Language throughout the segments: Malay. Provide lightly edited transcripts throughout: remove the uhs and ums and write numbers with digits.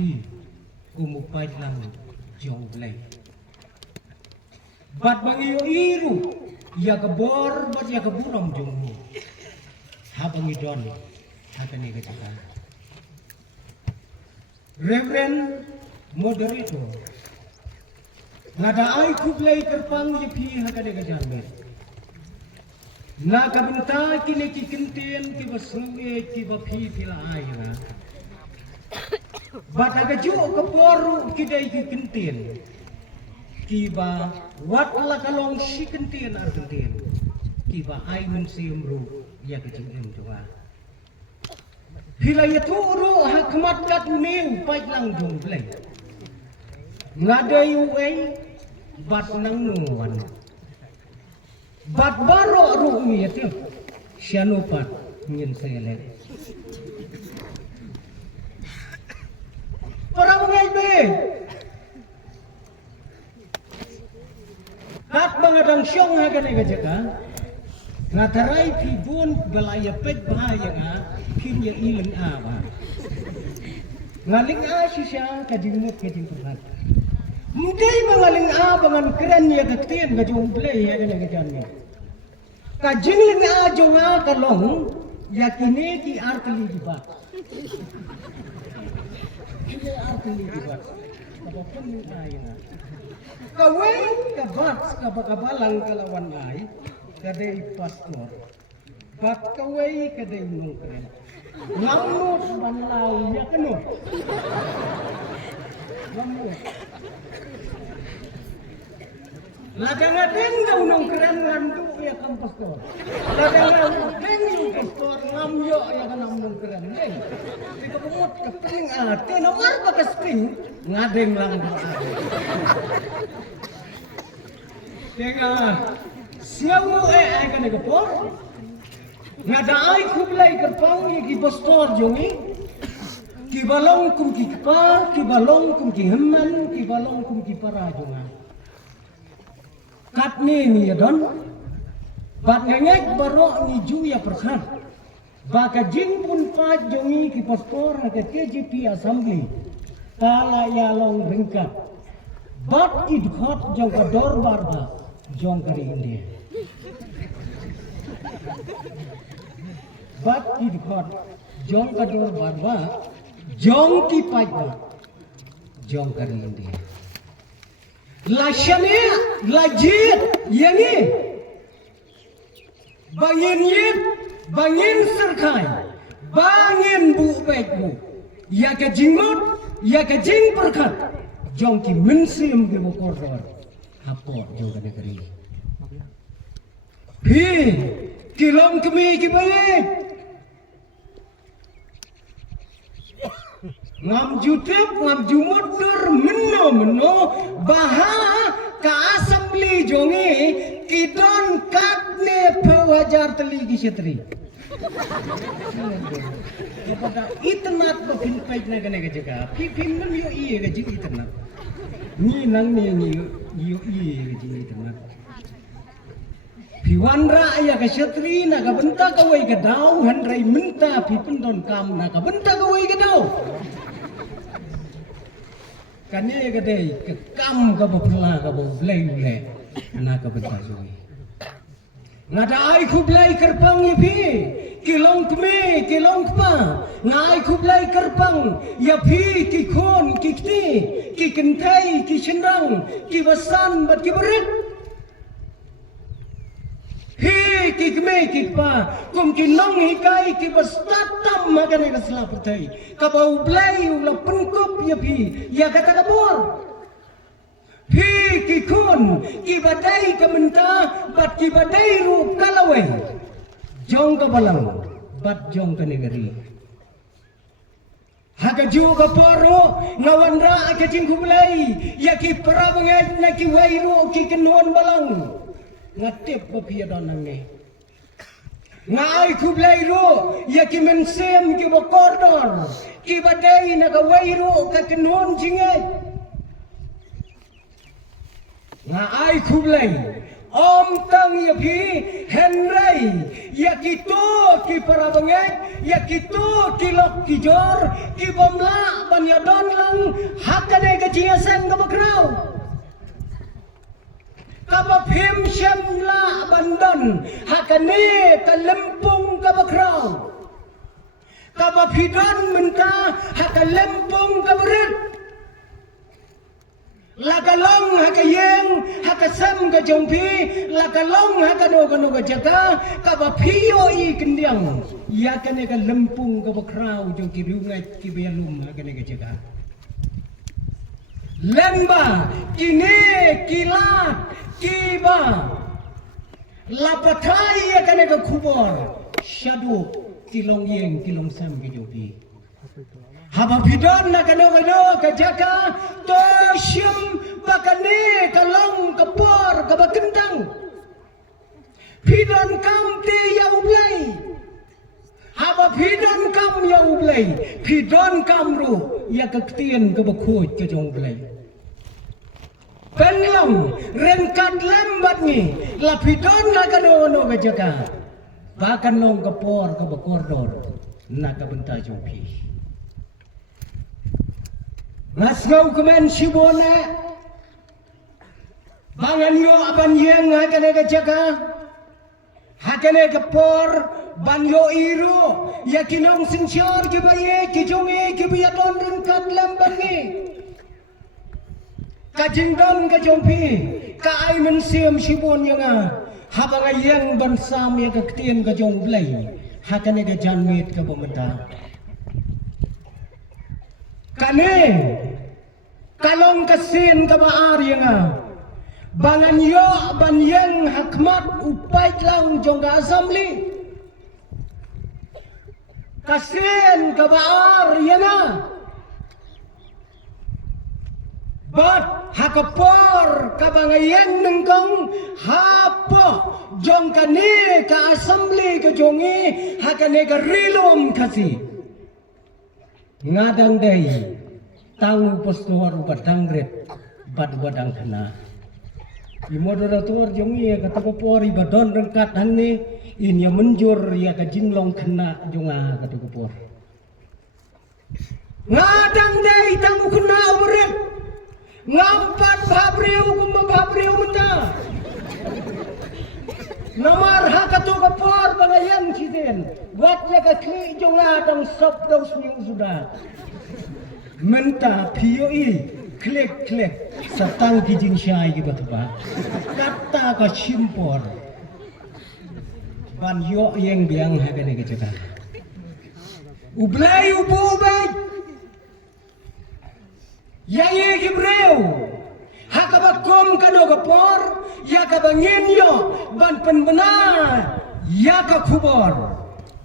pi kumupai lang jong blay bat bangiyo iru ya kebor bat ya keburam jong mu habang idon hakani ketika Reverend Moderator nada ay kublay kerpang ya pi hakani kejamer na kabenta kini kikintin ki basunge ki bapi pila aira bata gaju keporu kidai kikintin kiba wat la kalong sikintin argentin kiba ai mensiumru ya kecingin coba pila ya turu hakmat kat new pai lang jong blai ngadai uai bat nang nuan bat baro rumi itu sianupat ngin selek orang mengaji kat bangadang syong hagan ngajaka ngatarai pibun galaya pet bahaya nga kimya ilang awa ngaling asisya kadimut kading perhat mudai mangaling bangan keren ya ketien gajong play hagan ngajannya kajingling ajo nga kalong yakine ki artli diba kini artli diba kapapun yung kaya na kaway kabat kabakabalang kalawan ay kadai pastor bat kaway kadai unong keren ngamut banlaw ya kano ngamut ladang-ladang daw nung keren ngandu ya kan pastor ladang-ladang yung pastor ngamyo ya kan nung keren di kebumut kepening ate nomor bakasping ngadeng lang tega siawu ay kan negapor ngada ay kublay kerpang ki pastor jongi ki balong kum ki pa ki balong kum ki hemman ki balong kum ki para jonga katne ni don bat ngengek baro ni ju ya perkhan baka jing pun pa jongi ki pastor na ke KJP assembly kala ya long ringkat bat idkhot jong ka dor barba jong kari India bat idkhot jong ka dor barba jong ki pajba jong kari India Lashane, lajit, yangi, bangin serkai, bangin bu baikmu, ya ke jingmut, ya ke jing perkat, jong ki mensim ke bokordor, hapor juga negeri. Pi, kilom kemi ki baik. Ngam jutep, ngam jumudur, meno baha ka assembly jongi kidon katne pewajar teli gisitri. Kepada itnat bapin page na gane gajaga, pipin man yo iye gaji itnat. Ni nang ni yo iye gaji itnat. Piwanra ya gisitri na kabenta kawai gadau handrai menta pipin don kam na kabenta kawai gadau. Kani gede ke kam ka bapla ka blai na ka benta joi ngada ai kublai kerpang ipi kilong kme kilong kpa ngai kublai kerpang ya pi ki khon ki kti ki kentai ki sendang ki basan bat ki berit hi ki kme ki kpa kum ki nong hikai ki bastatam magane ka sela pertai ka bau blai ula pengkop ya pi ya kata kabor pi ki khon ki badai ka menta bat ki badai ru kalawai jong ka balang bat jong ka negeri haga ju ka poro ngawandra ka jingku blai ya ki prabangat na ki wairu ki kenuan balang ngatip bapia donang ni ngai kublai ro ya ki mensem ki bokordor ki badai na ka wairu ka kenuan jingai ngai kublai om tang ya pi henrai ya gitu ki para bengek ya gitu ki lok ki jor ki bomla ban ya don lang hakane ka jiasan ka bakrau kaba phim shamla bandon hakane ka lempung ka bakrau kaba phidon menta haka lempung ka berit lakalong haka yeng haka sam ka jongpi lakalong haka no ka jaga kaba phiyo I kendiang yakane ka lempung ka bakrau jong ki rungai ki belum hakane ka jaga lemba kini kilat kiba lapatai yakane ka khubor shadu kilong yeng kilong sam ke jopi haba bidon na kano ka jaka to shim bakane kalong kapor ka bakentang bidon kam te ya ublai haba bidon kam ya ublai bidon kam ru ya kaktien ka bakhoj ka jong ublai penlong rengkat lembat ni la bidon na kano ka jaka bahkan long kapor ke bakordor nak bentar jompi ngasgau kemen sibona bangan yo aban yeng hakane ka jaga hakane kapor ban yo iro yakinong sinsyar ke baye ke jonge ke biaton rengkat lamban ni ka jingdon ka jompi ka ai men siam sibon yang habang ayang bansam ya kaktian ka jong blay hakane ka janmit ka bumata kane kalong kasin ka maar yang bangan yo banyang hakmat upay lang jong ka assembly kasin ka maar yang bat hakapor kabangayang nengkong hapa jong kane ka assembly ka jongi hakane ka rilom kasi ngadang day tang postor badangret bad badang kana imoderator jongi ka takopor ibadon rengkat hanne inya menjur ya ka jinglong kana jonga ka takopor ngadang day tang kuna umret ngampat babriu kumba babriu menta namar hakatu kapor bangayang ciden wat ya ka kli jonga dong sop dos nyung sudah menta pioi klik satang kijing syai ki batba kata ka simpor ban yo yang biang hagane ke jaga ublai ububay Yai gibreu hakabakom kano kapor yakabangin yo ban penbenar yakakubor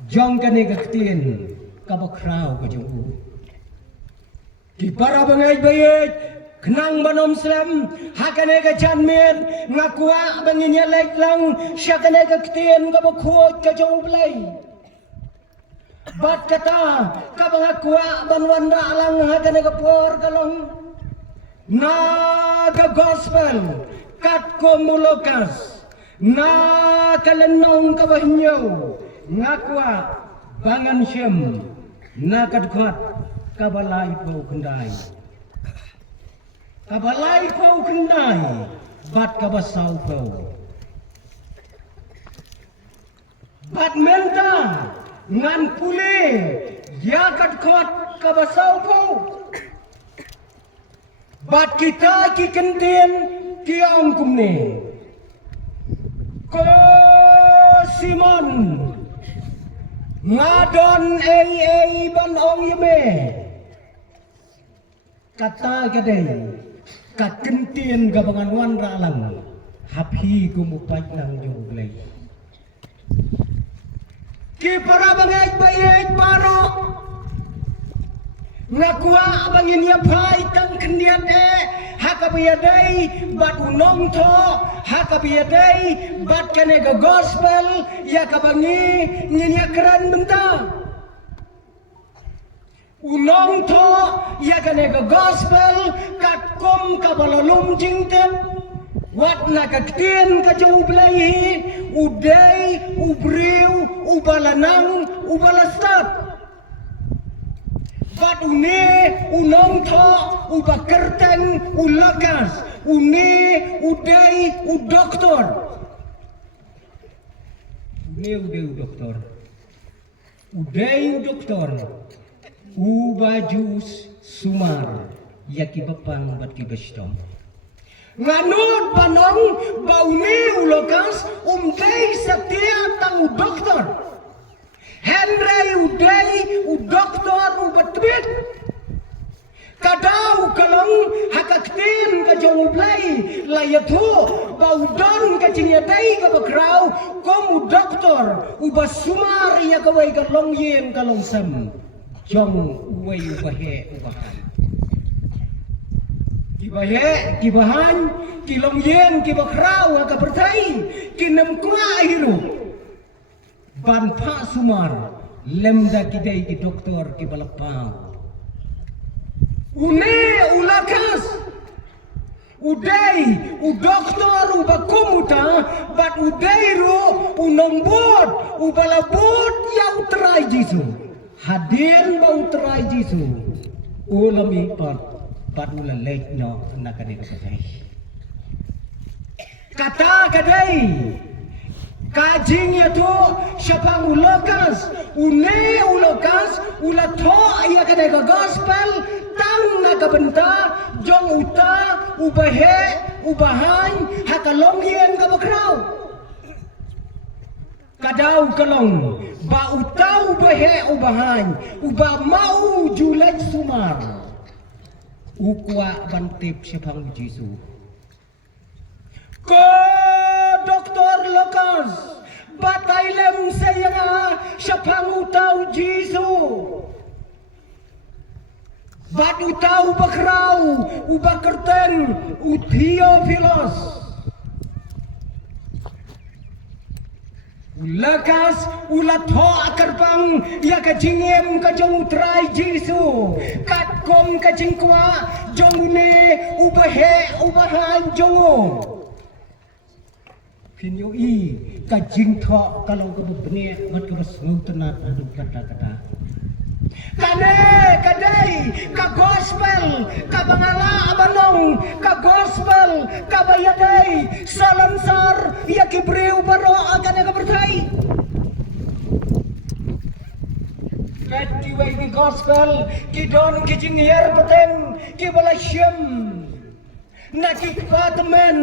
jong kane kaktin kabakrau ka jong ki para bangay bayet kenang banom slam hakane ka janmen ngakua bangin ya lek lang syakane kaktin kabakhot ka jong blay bat kata kabangakua banwanda alang hakane kapor kalong naga gospel kat komulukas na kalenong kabahinyaw ngakwa bangan siyem na kadkat kabalay po kenday bat kabasaw po bat menta ngan puli yakat kot kabasaw po bat kita ki kendin ki angkumne ko Simon ngadon ai ban ong yeme kata gadai kat kentin gabangan wan ralang hapi gumupai nang joglay ki para bangay bayet paro ngakua bangin ya pai tang kendian hakabiadai bat unong to hakabiadai bat kanega gospel ya kabangi nyinya keran benta unong to ya kanega gospel katkom kabalalum jingtem Wat nakaktin ka jo ublay, uday, ubriw, ubalanang, ubalastat. Wat une, unong tho, ubakerten, ulakas, une, uday, udoktor. Une, uday, udoktor. Uday, udoktor. Ubajus sumar, yakibapang bat kibastom. Nganod panong bauni ulokas umday setia tang doktor. Henry uday doktor ubatwit. Kadau kalong hakaktin ka jongublay layatu baudon ka cinyaday ka bakraw kom doktor ubasumar ya kaway kalong yen kalong sam jong uway ubahe ubahan. Kibahan, kilong yen, kibakraw, kapertay, kinamkwa hiru. Banpa sumar, lemda kiday ki doktor kibalapang. Une ulakas, uday, udoktor ubakumuta, bat udayru unombot, ubalabot ya utray jisu. Hadin ba utray jisu. Ulami pat. Padula late no nakani kapatay. Kata kadai kajing yato siapang ulokas une ulokas ulato iya kadai ka gospel tang nakabenta jong uta ubahe ubahan hakalong yen ka bakraw. Kadau kalong ba uta ubahe ubahan uba mau julaj sumar. Ukwa bantip siapang Jisu. Ko doktor lokas batailem saya siapang utau Jisu. Bat utau bakraw ubakerten Theophilus. Ulakas ulatho akarpang ya kajingem kajong utray Jisu katkom kajingkwa jongune ubahe ubahan jongo pinyo i kajingtho kalau kebebne mat keresngutenat adu kata-kata kane kadai ka gospel ka bangala abanong ka gospel ka bayadai salansar ya kibreu baro agane ka bertai katiwai di gospel kidon kijingyer peteng kibalashem nakikpatmen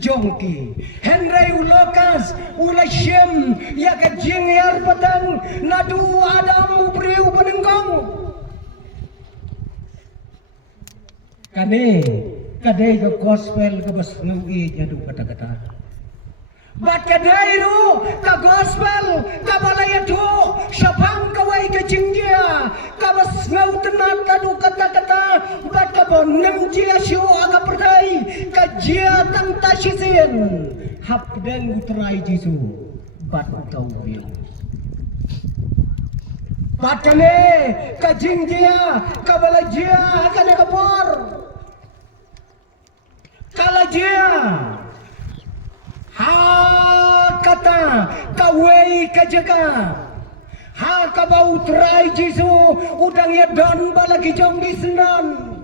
jongki Henry ulokas ulashem ya kajingyer peteng nadu adam ubriu penenggong kane kadai ke gospel ke basnui nyadu kata-kata bat kadai ru ka gospel ka balayatu syapang kawai ke jinggia ka basngau tenat adu kata-kata bat ka bonem jia syu aga pertai ka jia tang tasisen hapden utrai Jisu bat utau biu bat kane ka jinggia ka balajia kana kapor kalajia ha kata kawai kajaga ha kabau utrai Jisu udang ya don balagi jong di sendan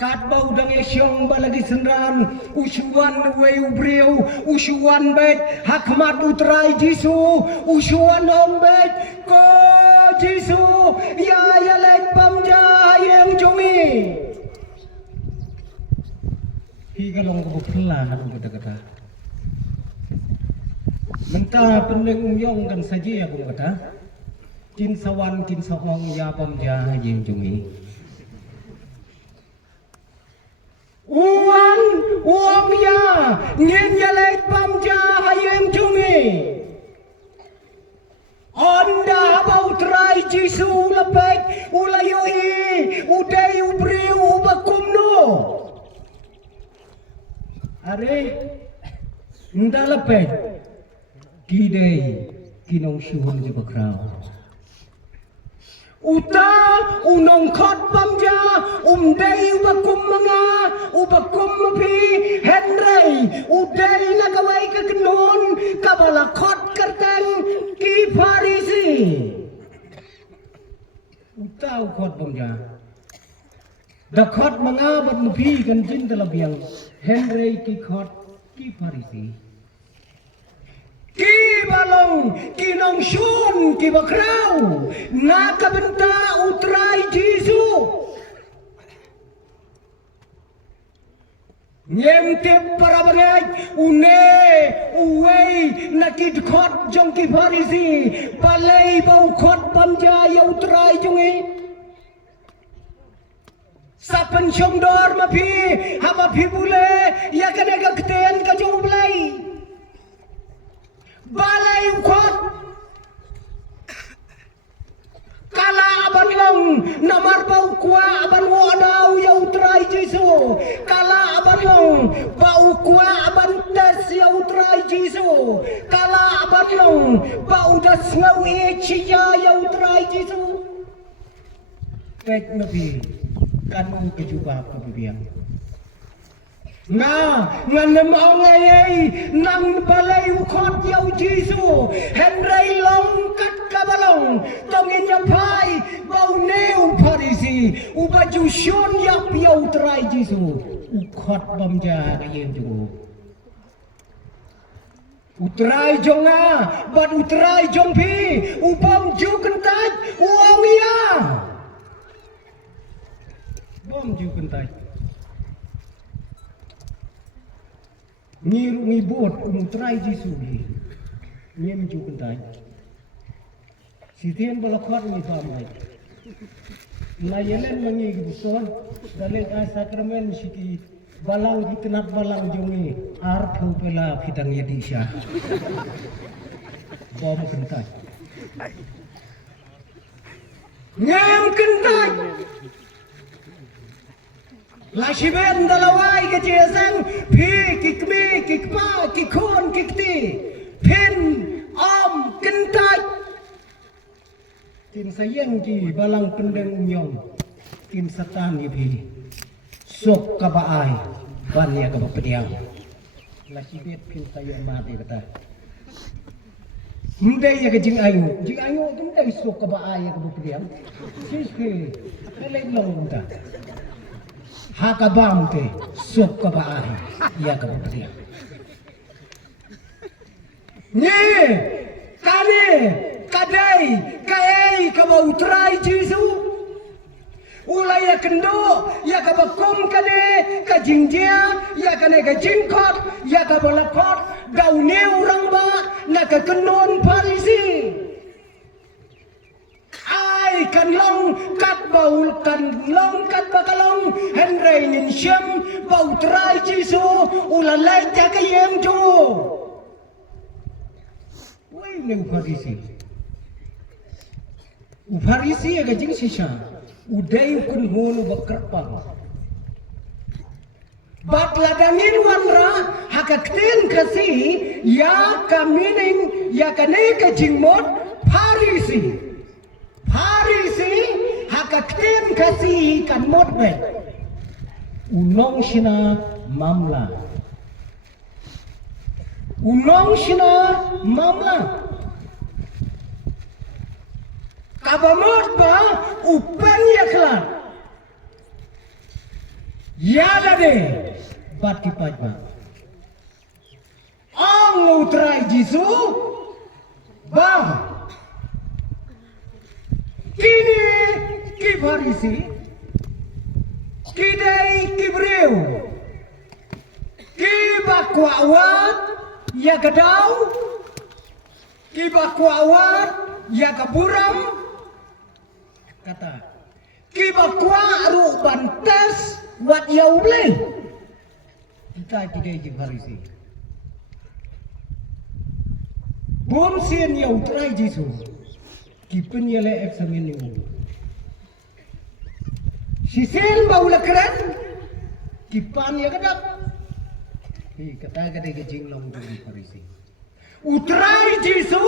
kat bau udang ya syong balagi sendan usuan wei ubriu usuan bet hakmat utrai Jisu usuan ong bet ko Jisu ya lek pamja yang jongi higalong kebukelan aku kata-kata mentah pendeng yong kan saja aku kata kin sawan kin sohong ya pamja yang jungi uang ya ngin ya lek pamja yang jungi onda bau trai Jisu lepek ulayoi udai ubriu ubakumno are nda lepek kidai kinong syuhun di bakraw Uta unong khot pamja day ubakum mga ubakum mapi Henry uday nagaway kagnon kabala khot kartan ki Farisi Uta khot pamja da khot mga bat mapi kan jin talabiang Henry ki khot ki Farisi Ki balong, ki nong syun, ki bakraw, nakabenta utray Jisu. Nyemtip para bagay, uway, nakidkot jong ki Farisi, balay bau kot pamjaya utray jong Sa pensyong dor mapi, hamapi bule, ya kanagagten ka jong balay. Balay ukot kala aban long namar bau kwa aban wadaw ya utray Jisu kala aban long bau kwa aban tas ya utray Jisu kala aban long bau das ngau chiya ya utray Jisu pek nabi kanu kejubah kebibiang nganem ongay nang balay ukot yaw Jisu Henry long kat kabalong tongin yapay bau neu Farisi ubaju syun yap yaw tray Jisu ukot bamja kayen jo utray jonga bad utray jong pi ubam ju kentaj uang ya bom ju kentaj Ngiru ngibot umutray Jisu hi Nyem ju kentai Sitian balakot ni tamay Layelen mangi gibuson Dalek sakramen siki balang dikenat balang jongi Arpu pela pitang yedisya Bom kentai Nyem kentai Lasiben dalaway keciasan pi kikmi kikpa kikon kikti pin om kentai tin sayang ki balang kendeng unyong tin satan pi sok kabaay banya kabapediang lasibet pin sayang mati kata Mundai ya jing ayu mundai sok kabaay kabapediang siski kelek long muda Hakabam te sok kabaahi ya kabapediang Ni kane kadai kaei kabautray Jisu ulay ya kendo ya kabakom kane kajingjia ya kane kajingkot ya kabalakot daune urang ba nakakenon Farisi Ai kan long kat baul kan long kat bakalong Henry nin syam bau tray Jisu ulalay jakayem jo Wai neng Farisi Farisi ya gajing sisa uday kun honu bakrapang Batladangin wanra hakakten kasi ya kamining ya kane kajingmot Farisi hakakten kasi kan modbe unong sina mamla kabamot ba upan yaklan yada de bati pajma ang utray Jisu ba Kini ki Farisi Kidai kibreu Ki bakwawat ya gadau Ki bakwawat ya kaburam Kata Ki bakwa aru bantes wat yauble Kita kidai ki Farisi Bom sien ya utray Jisu Kipen yale eksamen ni Sisil baula keren kipan ya kadap kata kata ke jinglong tu Farisi Utrai Jesu,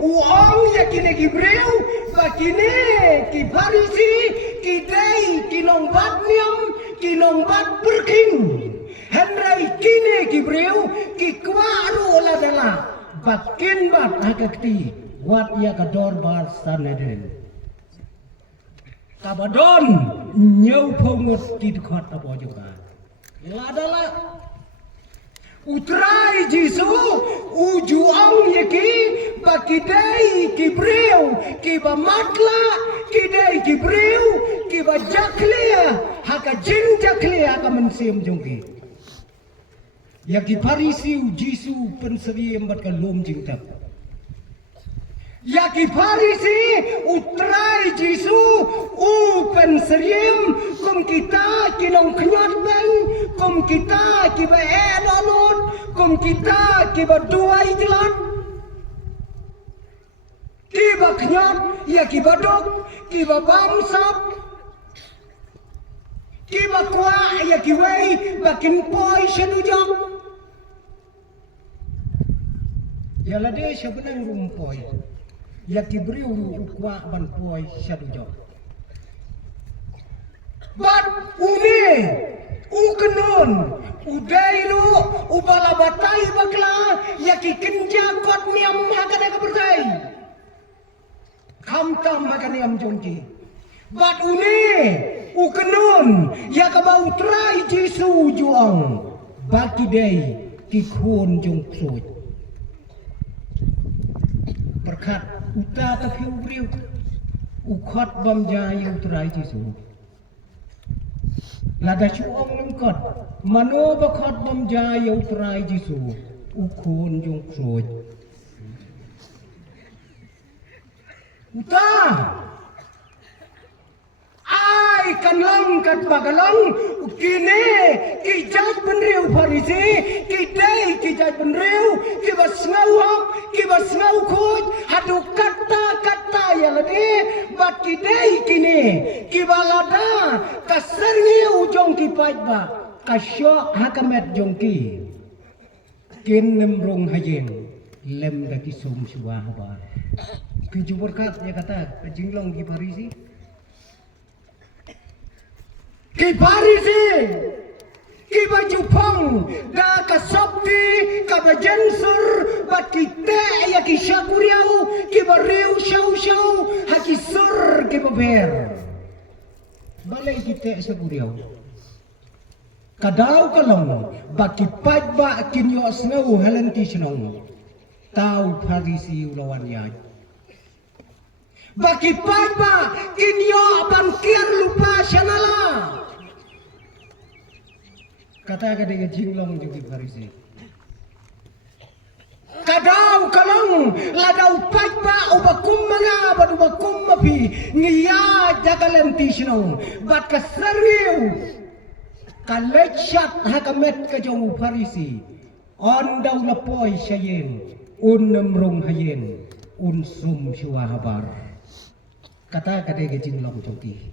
uang ya kini Gibril, bakine ki Farisi, ki dai, ki nongbat niam, ki nongbat berking. Henry kini Gibril, ki kwaru ladala, bakin bat agakti, wat ya kador bar sanedin. Kabadon nyau pongot ki dekat apa juga. Ladala. Utrai Jesu ujuang yaki bakidai Gibril kiba matla kidai Gibril kiba jaklia haka jin jaklia haka mensim jongki yaki Farisi Jesu penseriam bat kalom jingtap yaki Farisi utrai Jesu penseriam kum kita kinong kenyat bang kum kita kiba edalot kum kita kiba dua ijelan kiba kenyat ya kiba dok kiba bamsap kiba kwa ya kiwei bakin poi shenujak ya lade sebenang rumpoi ya kibriu ukwa ban poi shenujak bat umi ukenun udailu ubalabatai bakla yaki kenja kot niam hakana kepertai kamtam hakana niam jongki bat umi ukenun yakaba utrai Jesu juang baki dei kikun jong kroj berkat uta tapi ubriu ukot bamjai utrai Jesu lada chuang lengkot mano bakot bamjai utrai Jesu ukun jong kroj uta ai kan lang kat bagalang kini kijat benriu Farisi kidai kijat benriu kibas ngau kibas ngau khoj hadu kata ya lade bat kidai kini kibalada kaserniu jong kipai ba kasyo hakamet jongki kin nemrong hayeng lem daki sum suwa ba kijubur kat ya kata jinglong ki Farisi ki Farisi ki baju pang da kasopti ka bajensur bat kita ya ki syakuriau ki bariu syau haki sur ki baber balai kita syakuriau kadau kalong baki pajba kinyo snau halenti snong tau Farisi ulawan ya baki pajba kinyo bangkir lupa syanala kata dia jinglong juga Farisi kadau kalong ladau pajba ubakum mga bad ubakum mapi ngiya jagalenti sino bat kasariu kalechat hakamet kajong Farisi on daw lapoy syayen nemrong hayen sum syuwa habar kata dia jinglong joki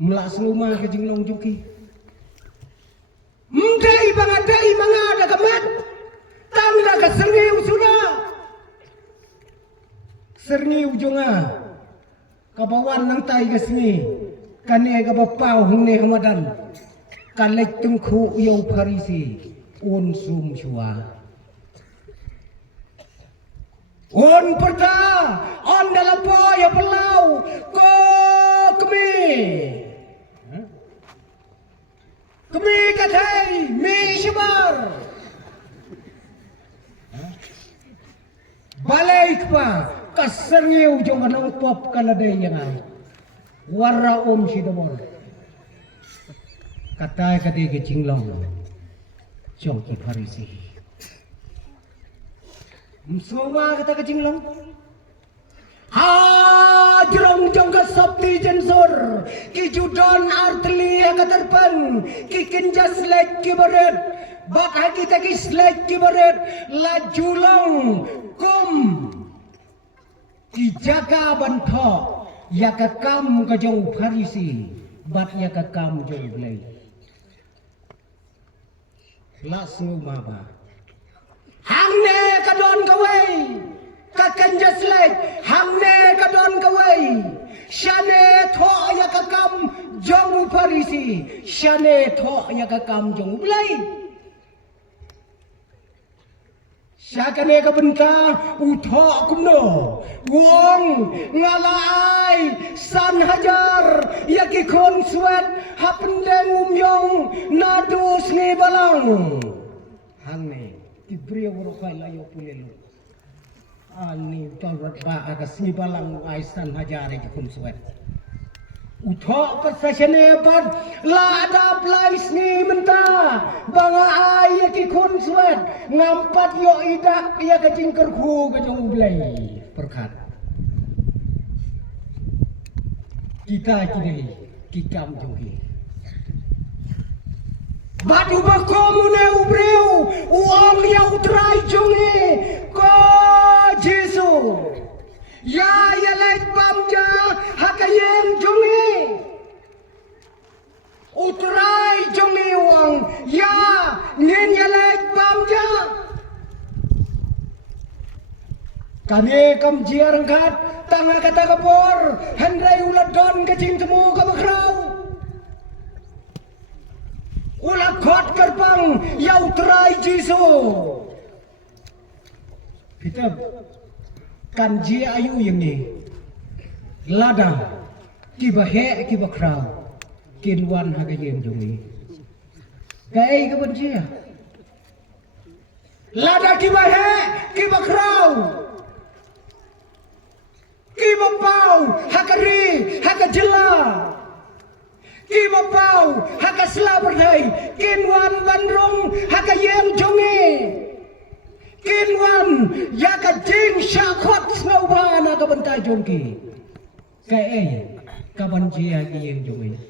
melas rumah ke jinglong joki Mdai mangada kamat tanda ka serniu sudah serniu jonga kabawan nang tai gasni kani ka bapau hungne hamadan kalek tungku yo Farisi sum syua perta on dalapo ya pelau ko kemi katai mi syabar balik pa kaserniu jong kanong pop kaladay yang ay warra sidamon katay kati kichinglong jong ki Farisi msoma kata kichinglong ha jerong jong ka sabti jensor ki judon artli katerpan ki kinjas lek ki baret bat haki taki slek ki baret la julong kum ki jaga bantho ya ka kam ka jong Farisi bat ya ka kam jong blai langsung maba hangne kadon ka Shane tho ya ka kam jong ublai. Syakane ka benta utho kumno. Wong ngalai san hajar ya ki kon suat hapendeng umyong nadus ni balang. Hangne ibriya woro kai layo pulelo. Ani tawrat ba aga sni balang ai san hajar ki kon suat. Uthok persasane bad la ada plais ni menta banga ai ki khun suat ngampat yo idak ya ka jingker khu ka jong blai perkat kita kini kikam jongki batu bakomune ubreu uang ya utrai jonge ko Jesu ya lek bamja hakayem jonge utrai jonge uang ya nen ya lek bamja kami kam jiar angkat tanga kata kapor handrai uladon kecing temu ka bakrau ulat khot gerbang ya utrai Jesu kita kan ji ayu yang ni lada kiba he kiba krau kinwan hagayem jongi kai ka banji lada kiba he kiba krau kiba pau hakari hakajela kiba pau hakasla berdai kinwan bandrung hagayem jongi Kinwan ya ka jing syakot snowbana ka bantay jongki kay ka banjiya giyeng jongi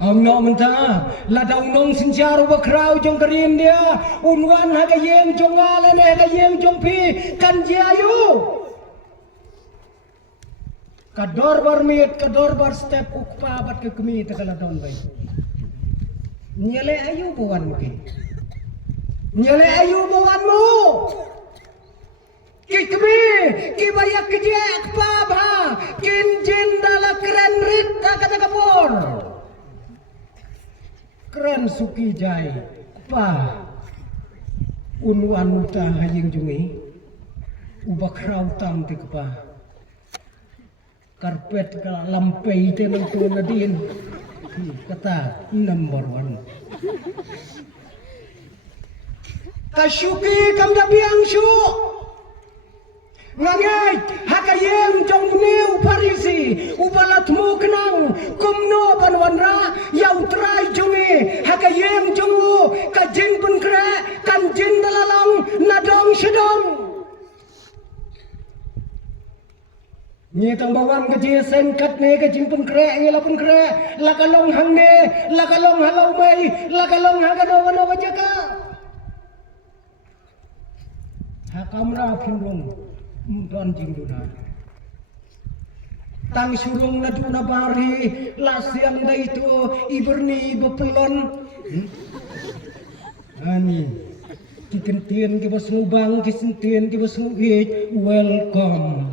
ang no menta la daw nong sinjaro bakraw jong karin dia unwan ha giyeng jongala ne ha giyeng jongpi kan jiayu kador bar mit kador bar step ukpa bat ke kemi takala dawn bay nyele ayu buwan mo ki Nyale ayu bawanmu Kikmi Kibayak kejek pabha Kinjin dala keren rit kata kapor Keren suki jai Pa Unwan muta hajing jungi Ubak rautam tikpa Karpet ka lampai tenang tunadin Kata number 1 Kasyuki kam dabiang syu Ngangai hakayem jong neu parisi ubalatmu kenang kumno panwanra yau trai jongi hakayem jongu kajing pun kre kanjin dalalang nadong sedong Nyetang bawang kaji sengkat ne kajing pun kre ngela pun kre lakalong hang ne lakalong halau mai lakalong hagadawana wajaka Hakamra phindong don jingduna tang surung na duna bari lasiang da itu iberni bepelon ani kikentien ki basnubang kisentien ki basnuit welcome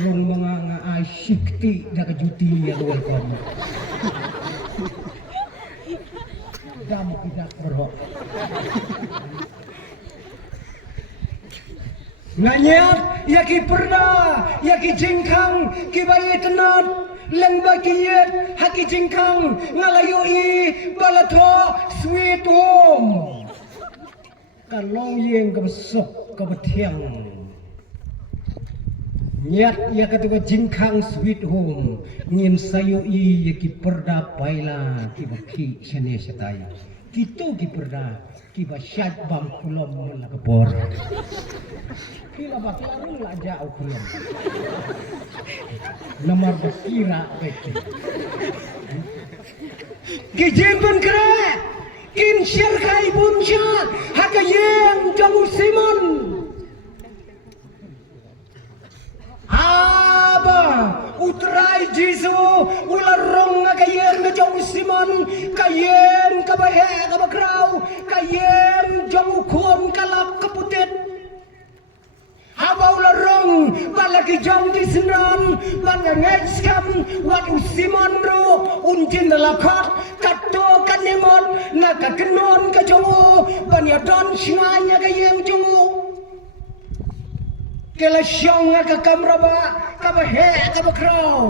rung mga nga asyikti da kajuti ya welcome dam tidak berhok Nganyat yaki perda yaki jingkang kibayi tenat lengba kiyet haki jingkang ngalayui balato sweet home kalong yeng kebesok kebetiang nyat ya ketua jingkang sweet home ngin sayui yaki perda paila kibaki shane shatai kitu ki perda kiba syat bang kulom mula kebor Kila baklarin la jauh kulom Nomor berkira beki Kijin pun kere Kin syirkai pun syat Haka yeng jamu simon Aba Utrai Jesu Ularong nga kayeng nga jamu simon Kayeng kabahe kabakraw Kayeng jamu kon kalak kaputit Habaw larong balak ki jong ki senran ban ngai skam wat usiman ro unjin lakhat katto kanemon na ka kenon ka jongo ban ya don singanya ka yeng jongo kela syong ka kamraba ka bahe ka bakraw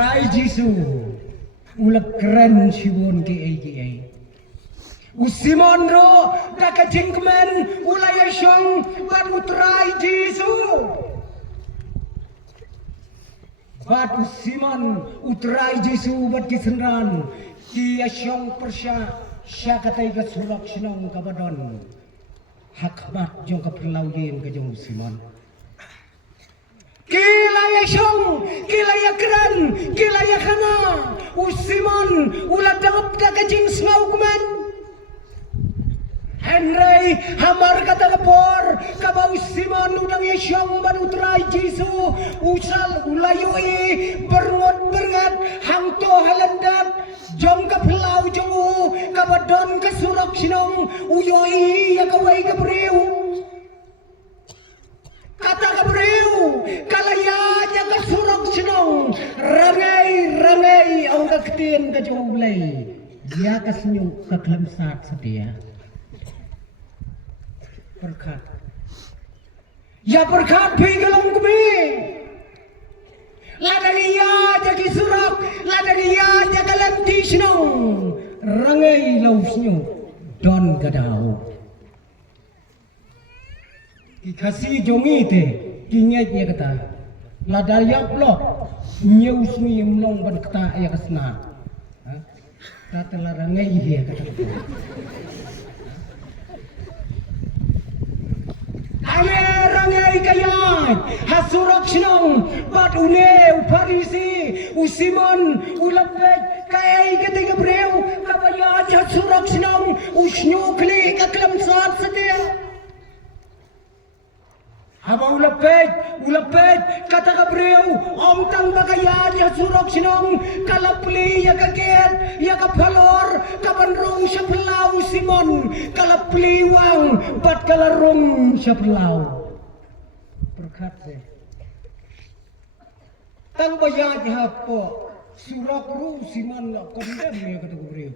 rai jisu ulak keren sibon ki usimon ro da ka jingmen ulaya syong ban utrai jisu bat usiman utrai jisu bat kisenran ki syong persya syakatai ka sulak sinong ka badon hakmat jong ka perlau yen ka jong usiman kilaya syong kilaya keren kilaya khana usiman ulat dagap da ka jing snau kuman Henry hamar kata kapor kabau siman udang yesyong ban utrai jisu usal ulayui berngot hangto halendat jong ka pelau jongu kabadon ka surak sinong uyoi ya kawai ka breu kata ka breu kalaya ya ka surak sinong rangai ang ka ketien ka jong ulay dia ka senyum ka klemsat setia berkat ya berkat pinggalong kami ladariya jadi surak ladariya jaga lanti sinong rangai lausnyo don gadau dikasih jongi te kinyat ya kata ladariya blok nyeusmi mlong ban kata ya kesna kata rangai ya kata rangai kayat hasurak sinong bat une uparisi usimon ulapet kay ketika breu kabaya hasurak sinong usnyukli kaklamsat setia haba ulapet kata kabreu om tang bakaya hasurak sinong kalapli ya kaget ya kapalor kapanrong siya pelau simon kalapli wang bat kalarong siya pelau berkat se tang bayat hapo surak ru simon la kondem ya kata kabreu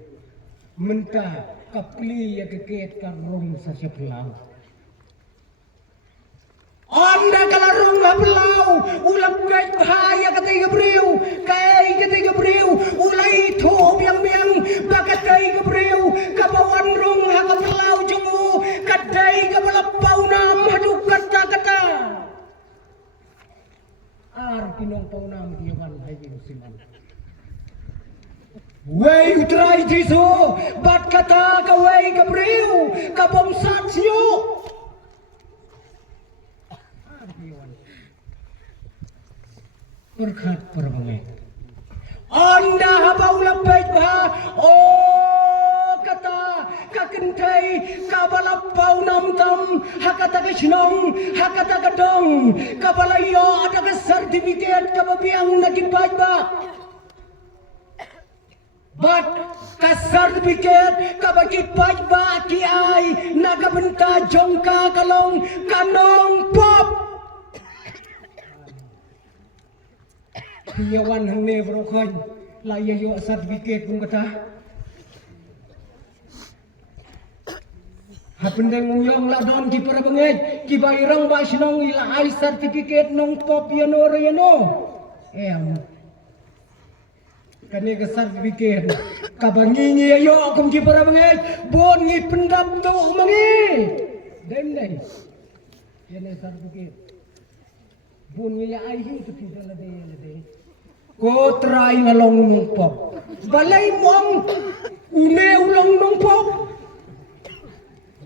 mentah kapli ya kaget karong siya pelau Onda kalarong hapelau ulam gait bahaya kata Gabriel kay kata Gabriel ulay to biang bakatai Gabriel kabawan rong hakapelau jungu kadai kapalapau nam haduk kata ar pinong pau nam diawan hai siman Wei utrai jisu bat kata ka wei Gabriel kabomsat siyo berkat perbangai anda habau lapet bah oh kata kakentai kabalapau nam tam hakata kesinong hakata kedong kabalayo ada ke sertifikat kababiang nakibat bah bat ka sertifikat kabakibat bah kiai nakabenta jongka kalong kanong pop Piyawan hang ne brokhon la yo sertifikat kung kata hapendeng uyong la don ki para bangej ki bairang ba sinong ila ai sertifikat nong pop yano em kani ka sertifikat kabangi yo kum ki para bangej bon ngi pendam to mangi den dai yana sertifikat bon ngi ai hi tu ti lade ko try ngalong nungpok balay mong une ulong nungpok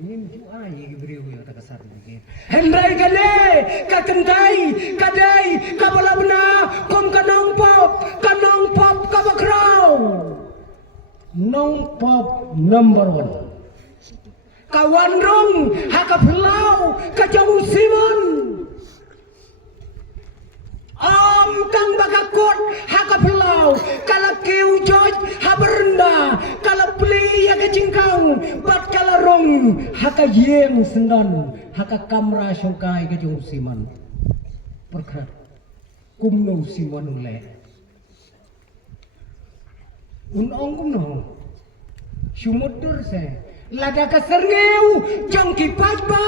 nim ju ay gibriw yo ta kasar bigit henday gale kakendai kadai kabalabna kom kanong pop kabakraw nong pop number 1 kawan rong hakaplau kajau simon kang bagakot hakapelau kala kiu joj haberenda kala pli ya kecingkang bat kala nong haka yeng sendan haka kamra syongkai ke jong siman perkrat kumno siman ule unong kumno syumudur se lada ka serngeu jong ki pajba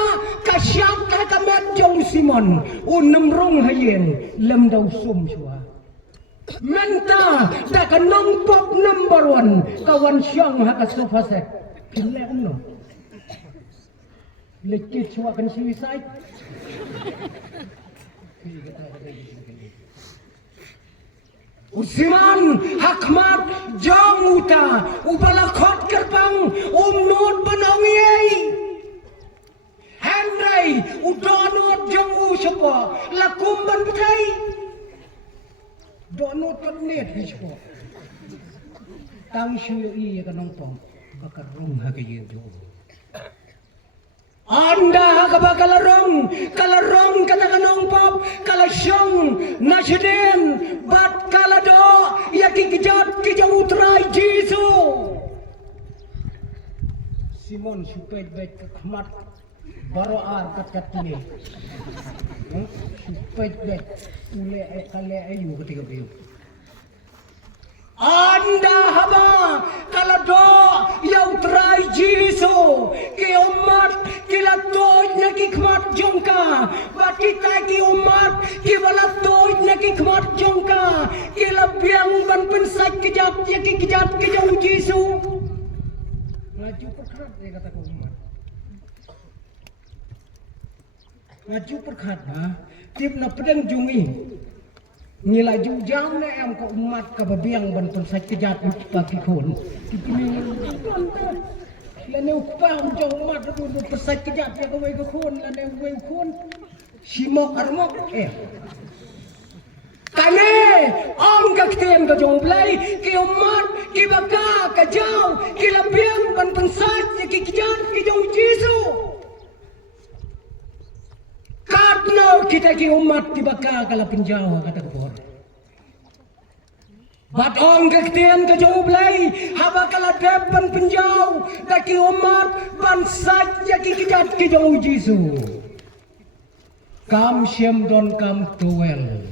ka syap ka kamet jong siman unemrong hayeng lem dau sum syua menta da ka nong pop number 1 kawan syang haka sofa set pinle umno lekit syua kan suicide Usiman hakmat jong uta ubalakot kerbang umnot banawiyai Henry udonot jong usapa lakumban betai donot panet hispo tang syu i kanong pom bakar rong hagayen jo Anda kabalarong kata kanong pop kalasyong nasiden bat kalado yaki kejat kijau utrai Jisu Simon supet bet kehmat baro ar kat kini supet bet ule kale ayu ketika biu Anda haba kalado yau utrai Jisu ke umat kila toj na kikmat jongka bat kita ki umat ki wala toj na kikmat jongka kila biang ban pensat kejap ya ki kejap ke jauh Jisu ngaju perkhat dia kata ke umat ngaju perkhat ha tip na pedang jungi ngilaju jam na am ke umat ka biang ban pensat kejap bagi kon kini lane upang jong mat du pesat kejap ya kowe ke khon lane we khon simok armok kane om ka ktem ka jong blai ki umat ki baka ka jau ki labiang ban pensat ki kijan ki jong Jisu katno kita ki umat ki baka ka la penjau kata ko Bat ong kektian ke jauh belai haba kala depan penjau daki umat bansat ya ki kijat ki jauh Jisu kam syem don kam tuel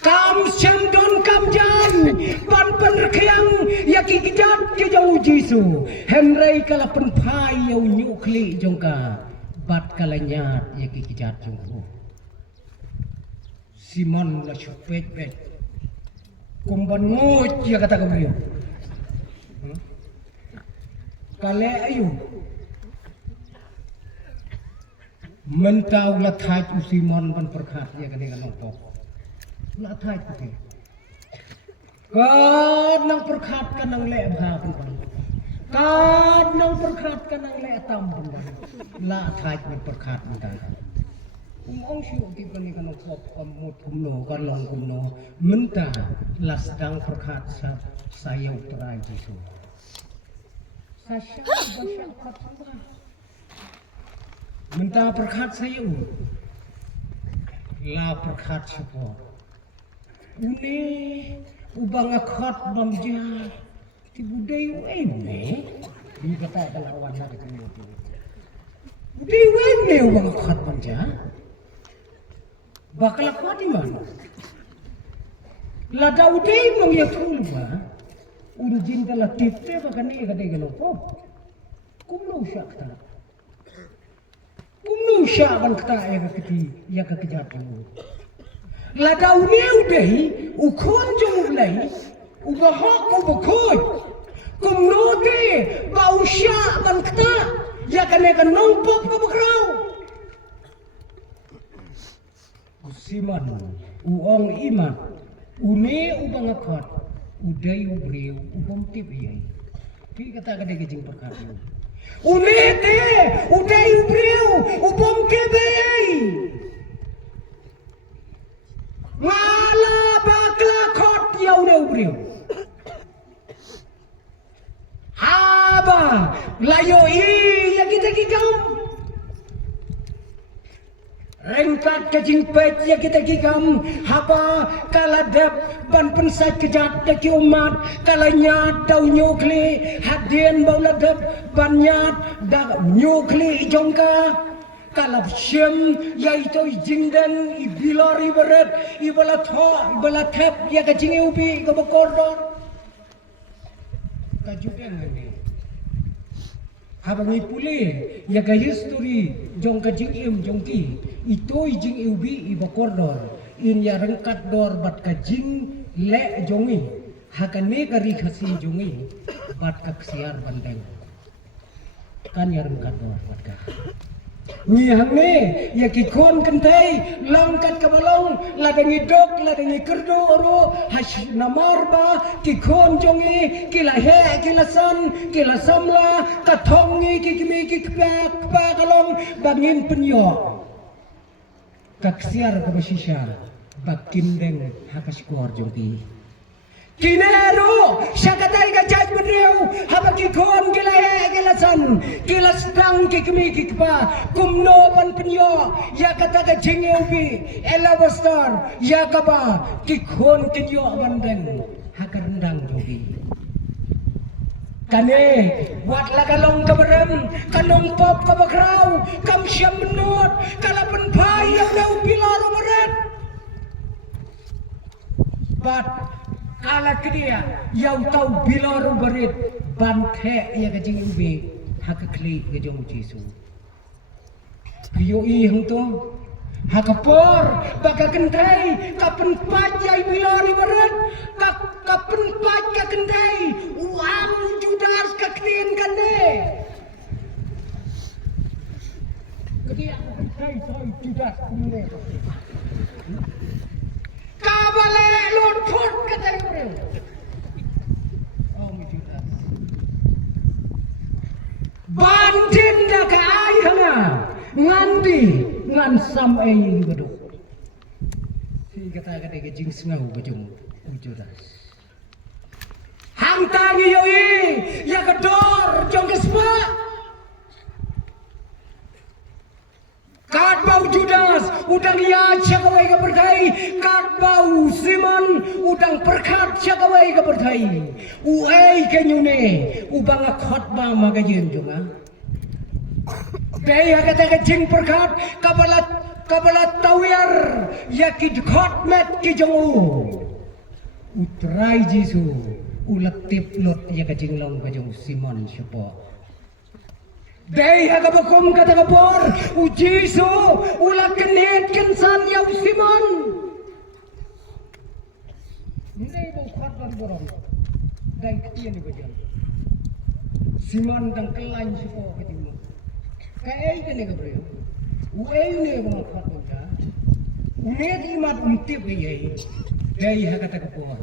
kam syem don kam jan ban penrekiang ya ki kijat ki jauh Jisu henrei kala penpai yau nyukli jongka bat kala nyat ya ki kijat jongku Simon la supet bet kumban ngut ya kata kau kale ayu mentau la thai Simon ban perkhat ya kane kan top la thai tu kan nang perkhat kan nang le bha pun kan nang perkhat kan nang le tam pun la thai ban perkhat mentai Ong siu ti pani kan kop kamut kumno kan long kumno menta las dang perkhat saya utrai Jisu sasya basya patsa menta perkhat saya la perkhat sepo une ubang akhat bamja ti budai wene di kata lawan nak kene budai wene ubang akhat bamja bakal apa di mana? La Daudi mengiyatul ba, urjin kala tipte bakal ni kade gelo po. Kumno syakta. Kumno syaban kata ya keti ya kejap dulu. La Daudi udai ukon jong ulai ubahok ubakoi. Kumno te bau syaban kata ya kane kan nompok babakrau. Siman uong iman une ubang akhat udai ubreu ubom tibiyai ki kata kade kijing perkara une te udai ubreu ubom tibiyai ngala bakla khot ya ude ubreu haba layo i ya kita kikam Rengkat kajing pet ya kita kikam haba kaladap ban pensai kejat daki umat kalanya dau nyukli hadien bauladap ban nyat da nyukli jongka kalap syem yaitu jingdan ibilor ibarat ibala tho ibala thep ya kajing ubi ka bakordor kajudan ni habang ipuli ya ka history jong kajing im jongki itu jing ubi iba kordor in ya rengkat dor bat kajing le jongi hakane kari khasi jongi bat kaksiar bandeng kan ya rengkat dor bat ka ni hangne ya ki kon kentai langkat ka balong ladangi dok ladangi kerdo oro hash namarba ki kon jongi kila he kila san kila samla katongi ki kimi ki kpa kalong bangin penyo kaksiar kabasisya bakin deng hakas kuar jongki kinero syakatai kajaj bendeu habaki kon kilahe kilasan kilasdang kikmi kikpa kumno pan penyo ya kata kajing ubi ela bastar ya kaba kikon kinyo bandeng hakar rendang jongki kane buat lagalong kabarem kanong pop kabakraw kam syam menut kalapan pai yang dau pilar umeret bat kala kedia yang tau bilar umeret banthe ya kajing ubi hakakli gajong jisu ayo i hang to hakapor baka kentai kapan pajai bilar umeret kapan pajai kentai uang judas kaklin kande kedia kentai soy judas kumne kabale lon fort katai bro oh mi judas bandin da ka ai hanga ngandi ngan sam ai bedo si kata kata jing sengau bajung judas hang tangi yoi ya kedor jong kespa kat bau judas udang ya cakawai ka pertai kat bau siman udang perkat cakawai ka pertai uai kenyune ubang khotba magayen jonga dai kata kajing perkat kabalat tawir ya kid khotmet ki jongu utrai jisu ulat tiplot ya kajing long kajong simon syupo dai haga bakom kata kapor ujisu ulat kenet kensan ya simon ndai bo khat ban borom dai ketian ni bajan simon dang kelain syupo kajing kai kene ka bro uai ne bo khat ba unet imat untip ye dai haga kata kapor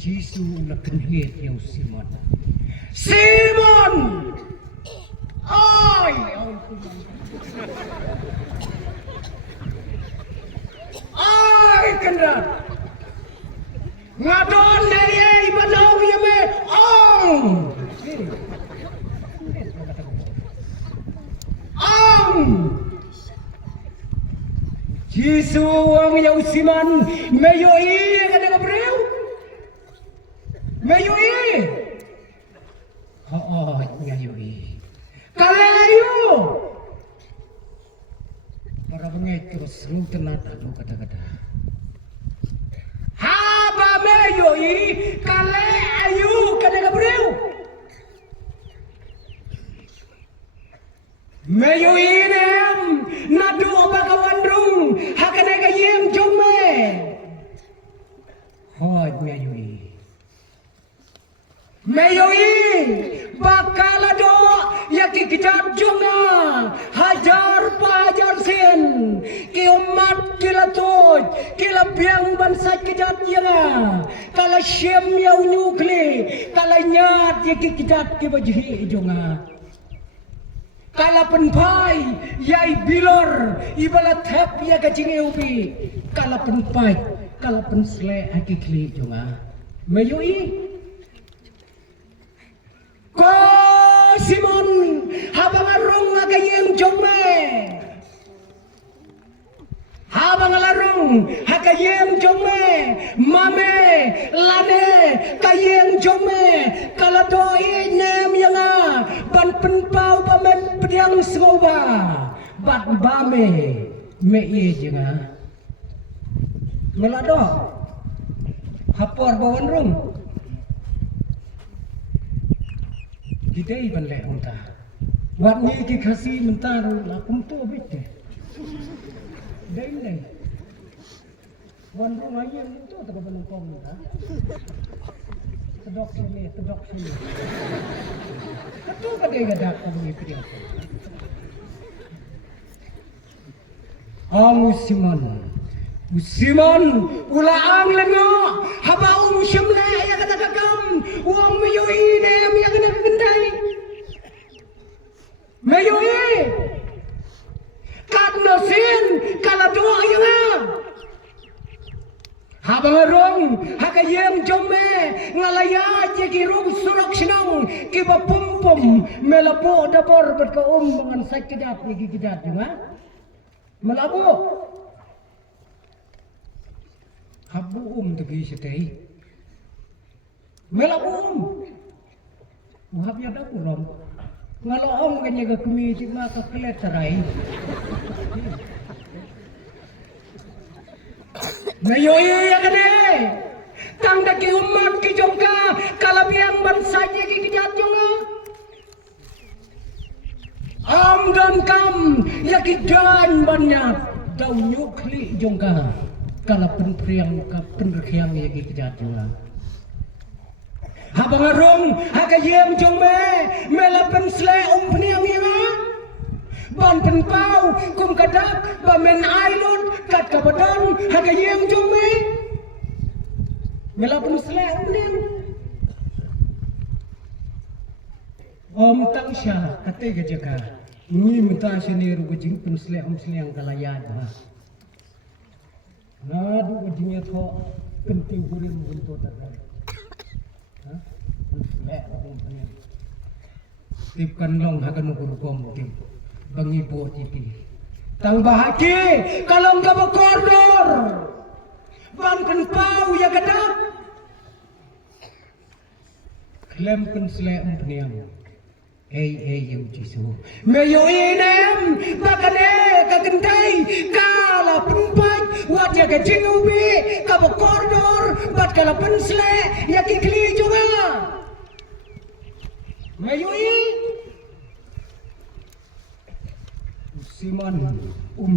Jisu lakan hiet yang Simon. Simon! Ay! Ay! Kendrat! Ngadon neye ibanau yame! Ong! Ong! Jisu ang yang Simon meyo iya kada kabreu. Mayui, oh, mayui. Kalayu, para pengek terus lu tenat aduh kata-kata. Haba mayui, kalayu kada kabreu. Mayui nem, nadu oba kawandung, hakane kayem jome. Hod mayui. Mayoi bakalado yaki kijat junga hajar pajar sin ki umat kilatoj kila biang bansa kijat yanga kala syem yau nyukli kala nyat yaki kijat ki bajhi junga kala penpai yai bilor ibala thep ya kajing ubi kala penpai kala pensle hakikli junga mayoi Ko Simon habang arong agayem jome nong hakayem jome mame lane kayem jome kalado inem yanga ban penpau pamen pediang semoba bat bame me ye jenga melado hapor bawan rung gidei ban le unta wat ni ki khasi mentar la kum to bitte dei le wan rung ayem to ta ban kong ta tedok sini itu kadai gadak kami pediang Usiman ulaang lengo haba shimle ya kata kakam uang meyoi ne ya kena kendai meyoi kat nosin kala doa yanga haba ngarong hakayem jome ngalaya jeki rung surok sinong kiba pum melapo dapor berkaum dengan sakidat ni gigidat juga melapo habu tegi setai melapo uhabnya dah kurang kalau kan jaga kami cuma kekelet cerai Mayoi ya kene tang daki umat ki jongka kalabiang bangsa ki kijat jonga am dan kam ya ki dan banyak dau nyukli jongka kala penpriang ka penrekiang ya ki kijat jonga habang arong hakayem jongme mela pensle peniang ya ban penpau kum kadak bamen ailun kat kabadan hakayem jome mela pensle umnen om tangsha kate gajaka ni minta seniru gujing pensle seleng kalayad ha ngadu gujingnya tho kentiu gurin bunto tadan ha pensle umnen tipkan long hakan ukur kom tim bangi tipi tang bahaki kalau enggak berkoridor ban penpau ya gadak klem pensle umpniam eu jisu meyo inem bakane kagentai kala penpai wat ya gajinubi ka berkoridor bat kala pensle ya kikli juga meyo Siman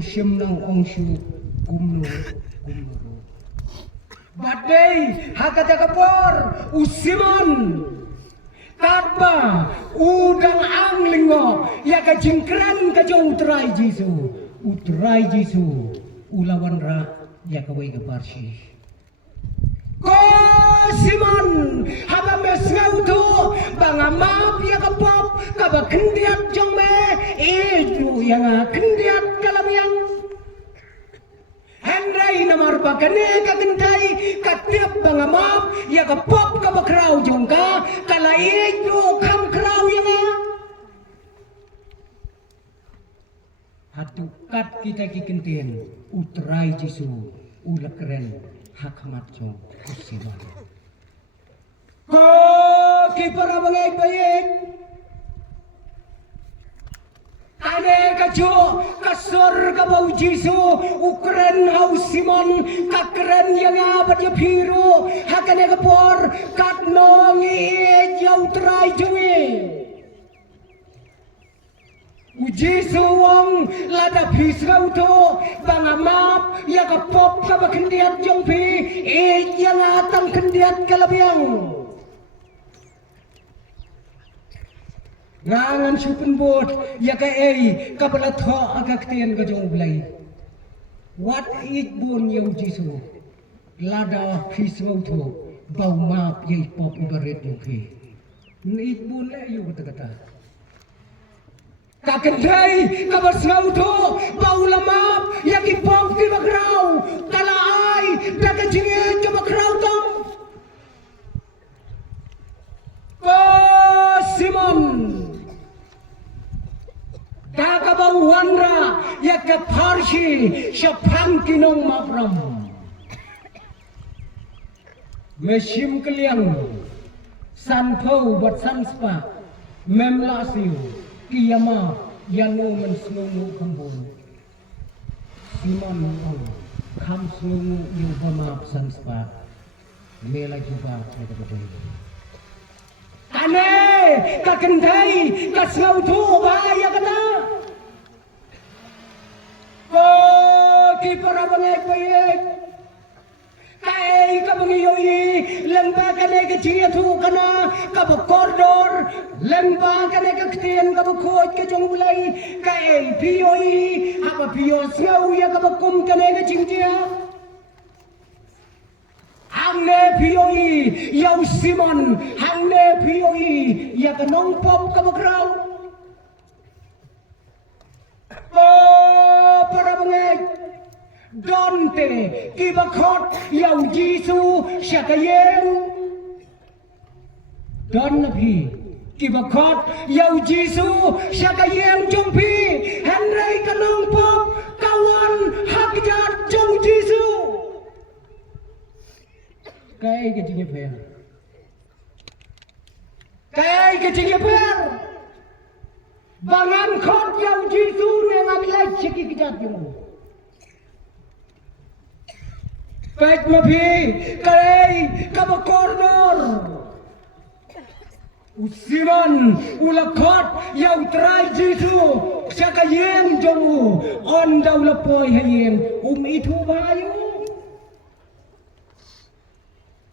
shim nang ongshu kumno badai hakata kapor usiman kadba udang anglingo ya ka jingkran ka jong utrai jisu ulawan ra ya ka wei ka parsi ko siman haba mesngauto bangamap ya ka pop ka ba kendiat jongme itu yang kendiat kalamiang Hendrai namar bakane ka kendai katiap bangamap ya ka pop ka bakrau jongka kala itu kam krau yang hatukat kita kikentien utrai jisu ulakren hakmat jong usiman ko kipara bangai bayik ane kajo kasor kabau jisu ukren hausiman kakren yang abad ya biru hakane kapor katnongi jau trai jungi ujisu wong lada pisau to bangamap ya kapop kabakendiat jongpi yang atang kendiat kalabiang ngangan supen bot ya ka kapala tho agak tien ka jong blai what it bon yau jisu lada pisau to bau map ye pop ibaret jongpi it bon le yu kata kakendai kabasngau to bau lamap ya ki pop ki bagrau kala ai daga jinge to bagrau to ko simon Kakabau wandra ya ka parshi syapang kinong mapram mesim keliang san phau bat san spa mem la siu kiyama yanu men snungu kambon siman au kham snungu yu bama san spa mela juba ada betul ane ka kentai ka sau thu ba ya kata ko ki para bangai payek kai ka bangiyoi lemba kane ke chia thu kana ka koridor lemba kane ke ktien ka khoj ke jong bulai kai pioi apa pio siau ya ka kum kane ke chingia hangne pioi yau simon hangne pioi ya ka nong pop ka bakrau para bangai Donte kibakot yau Jisu syakayen Don nabi kibakot yau Jisu syakayen jompi Henry kanong pop kawan hakjat jong Jisu Kai kecingnya per Kai kecingnya per Bangan kot yau Jisu nengamilai ciki kejat jong Baik mapi, kalai kabakordor. Usiman ulakot yang terai jitu sakayeng jongu on daulapoi hayeng itu bayu.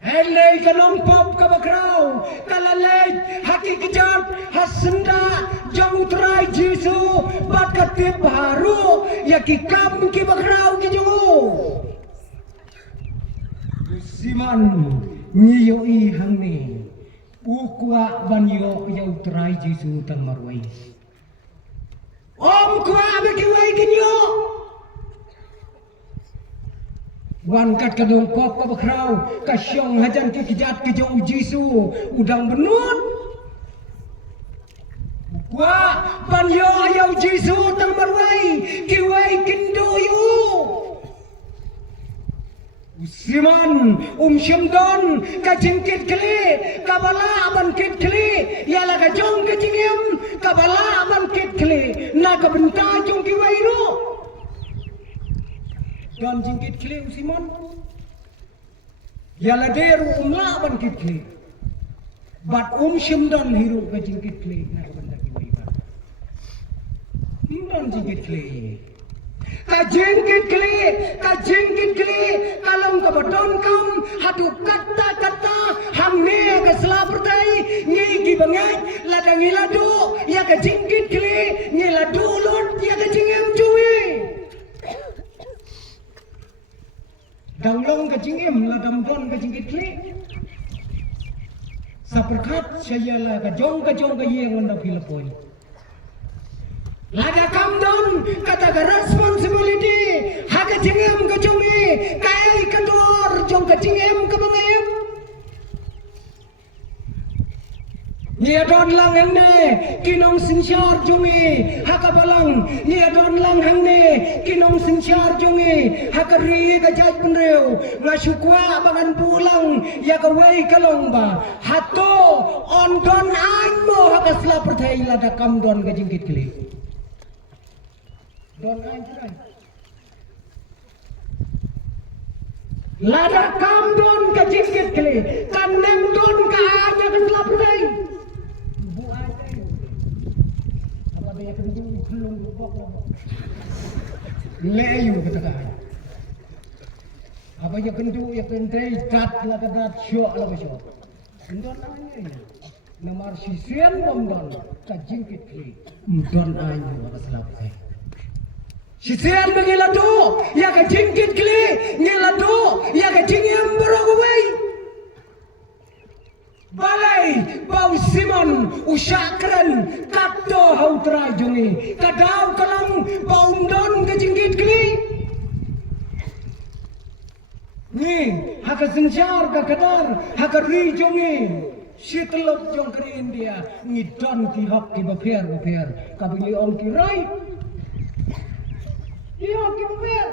Helai kanong pop kabakrau kalalai haki kejat hasenda jongu terai jitu bakatip baru ya kikam kibakrau kijongu. Siman ngiyoi hangne ukwa banyo yau terai Jisu tang marwai om kwa bekiwai kinyo wan kat kadong pop ka bakrau ka syong hajan ki kijat ki jong Jisu udang benut ukwa banyo yau Jisu tang marwai kiwai kindo yu Siman syamdon ka jingkit kli kabala aban kit kli yala ka jong ka jingem kabala aban kit kli na ka benta jong ki wairu don jingkit kli siman yala deru umla aban kit kli bat syamdon hiru ka jingkit kli na ka benta ki wairu don jingkit kli kajingkit kli kalong ka baton kam hadu kata hamne ka selapertai ngi ki bangai ladang iladu ya kajingkit kli ngi ladu lot ya kajingem cuwi danglong kajingem ladam don kajingkit kli saperkat sayala ka jong ka yeng onda pilapoi Lada kamdon kata ka responsibility haka jingem ka jongi kai kador jong ka jingem ka bangayem Nia don lang hangne kinong sinsyar jongi haka balang nia don lang hangne kinong sinsyar jongi haka ri ka jaj penreu ngasukwa bangan pulang ya ka wei kalong ba hato on don anmo haka sla perthai lada kamdon ka jingkit kli Don anjuran. Lada kam don ka jingkit kli, kanem don ka aja ka selaprai. Bu aja. Apa dia kendu belum bok. Leyu kata ka. Apa ya kendu ya kentai tat la ka dat syok la ka syok. Don anya. Nomor sisian don ka jingkit kli. Don anya ka selaprai. Sisian mengiladu, ya ka jingkit kli, ngiladu, ya ka jingem berogwei. Balai bau simon usakren kato hau terajungi, kadau kalang bau don ka jingkit kli. Ni haka sensyar ka kadar, haka rijungi. Sitelok jong kri India, ngidon ki hok ki baper, kabili om ki rai. Iyo kiper.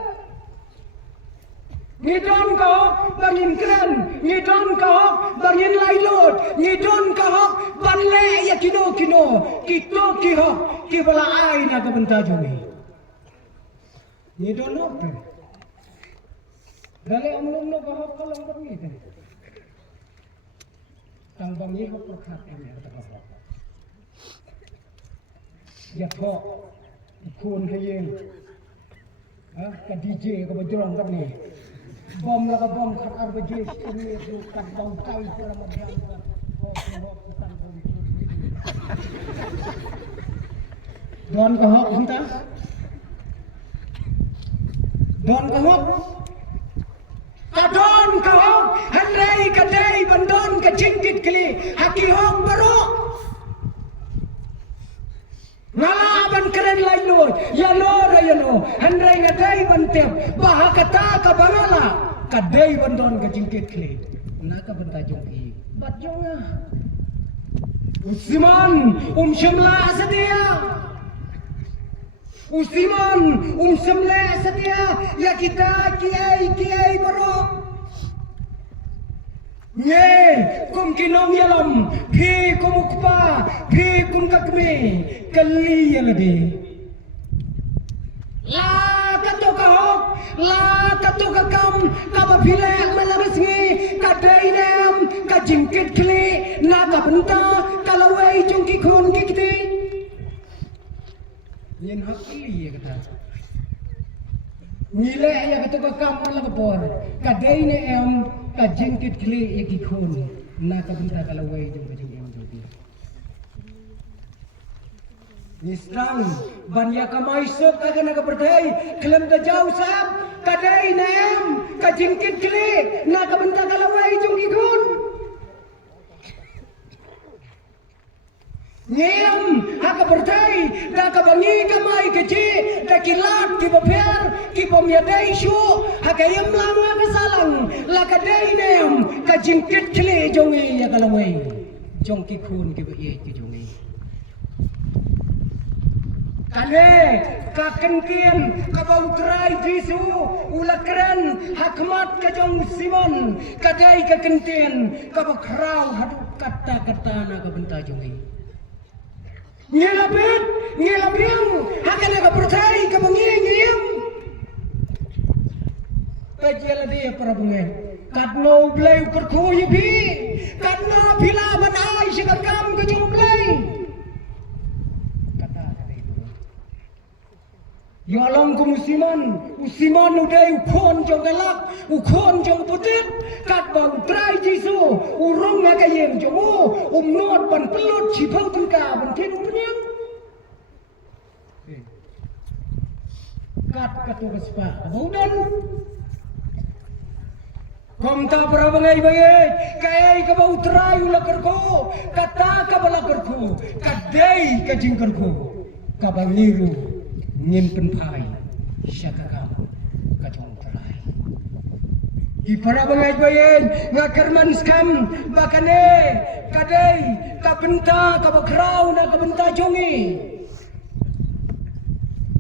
Ngidon kahok bangin keren, ngidon kahok bangin lailot, ngidon kahok banle ya kino kito kihok kibala ai na kabenta jumi. Ngidon apa? Dale amlum no kahok kalang bangi kan. Tang bangi hok perkat ini ada kahok. Ya kok ikun kayeng. Ka DJ ka bajrong kan ni. Bom lah bom khatar bajis ini tu kat bom kai pada macam hok bukan bom. Don ka hok entah. Don ka hok. Kadon ka hok, handai kadai bandon ka jingkit kali, haki hok baru. Ngala ban keren lain lor, ya no, handai ngadai bantep, bah kata ka bangala, kadai bandon ka jingkit kali, naka banta jongki, bat jonga. Usiman, shimla sedia. Usiman, shimla sedia, ya kita kiai baru. Nye, kum kinong yalam, phi kum ukpa, phi kum kakme, kali yalade. La kato kahok, la kato kakam, kapapile malamasngi, kadainem, kajingkit kli, nakabenta, kalawai jungki khon kikti. Yen hakili ya kata. Nile ya kato kakam malakapor, kadainem, kajingkit kli eki khon na kabenta kalawai jong kajing em jodi nisrang banya kamai sok agana ka berdai kelam da jau sab kadai nem kajingkit kli na kabenta kalawai jong ki khon Nyem haka berdai da ka bangi kamai keji da kilat ki bapir ki pamiadai shu haka yem langa ka salang la ka dai nem ka jingkit kle jongi ya kalawai jong ki khun ki ba ye ki jongi kale ka kentien ka bautrai jisu ula keren hakmat ka jong simon ka dai ka kentien ka bakrau hadu kata na ka benta jongi Ngelapin, hakana ka percaya ka bangiyem. Kajela dia para bungen. Kadno blay perkuyi bi, kadna bila banai sikakam ka jong blay. Kata itu. Ya alam ku usiman udai ukon jong galak, ukon jong putit, kat bang trai jisu, urung ngakayem jomu, not ban pelut cipau tengka ban tin penyang. Kat katu kespa, kemudian Komta perabangai bagai, kaya ka bau trai ulakarko, kata ka balakarko, kadai ka jingkarko, ka bangiru nyimpen pai, syakakam ka jong trai. Di perabangai bagai, ngakarman skam, bakane, kadai, ka benta, ka bakrau na ka benta jongi.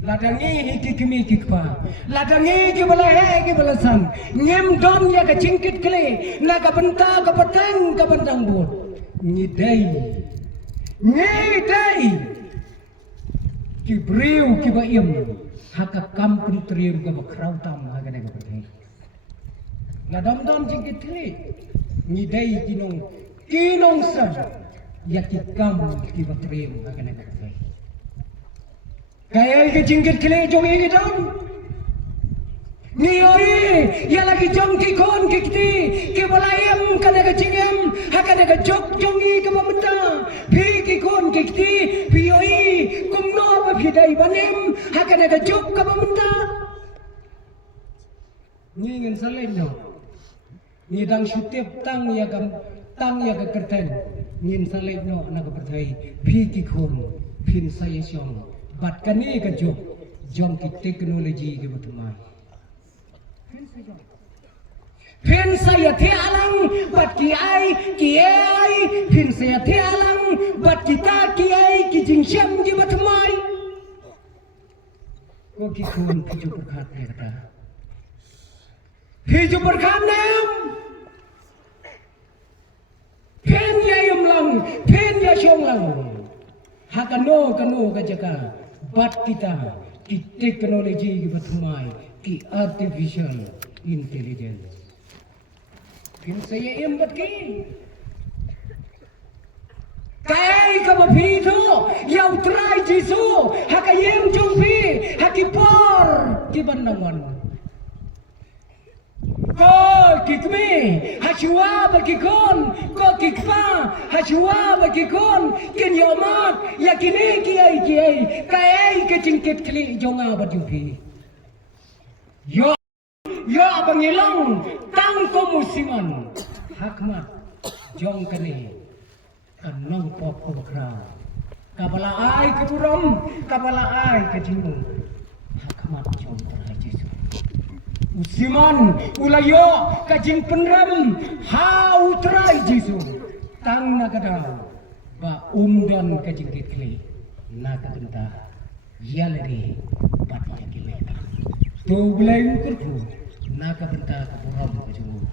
Ladangi hiki kimi kikpa, ladangi ki balahe ki balasan, ngem don ya ka jingkit kle, na ka benta ka pateng ka bentang bot, ngidai, ki briu ki baim, haka kampun triu ka bakrau tam haka na ka pateng. Ladam don jingkit kle, ngidai kinong sab, ya ki kam ki batriu haka na ka pateng. Kaya ke jingkit kile jong ini dong. Ni oi ya lagi jong ki kon kikti ke balayam kana ke jingem hakana ke jok jongi ke mamenta phi ki kon kikti phi oi kumno ba phi dai banem hakana ke jok ke mamenta. Ni ngin salem no. Ni dang syutip tang ya ke kerten. Ngin salem no na ke pertai phi ki kon phin saya syong. Bat kani ka jom ki teknologi ke betumai. Pin saya ti alang bat ki ai, pin saya ti alang bat kita ki ai ki jingsyam ki betumai. Kau kikun hijau berkat dia kata. Hijau berkat nam. Pen ya lang, pen ya syong lang. Hakano kajaka. Bat kita di teknologi bertumai di artificial intelligence. Pen saya embat ki. Kaya ka mapito, yaw try Jisu, hakayem jumpi, hakipor, kibanangan. Ko kikmi, hashua bakikon, ko kikpa, hashua bakikon, kinyomat, yakini kiyay, kaya ka jingkit kli jonga badjumpi. Yo abang ilang, tang ko musiman, hakmat, jong kani. Kanang pop kau kapala ai ke buram, kapala ai ke jingung. Hakamat jom terhai Yesus. Usiman ulayo kajing penram hau terai Yesus. Tang nagadau ba umdan kajing kekli naga benta yalari batya kileta. Tu belai ukurku naga benta ke buram ke jingung.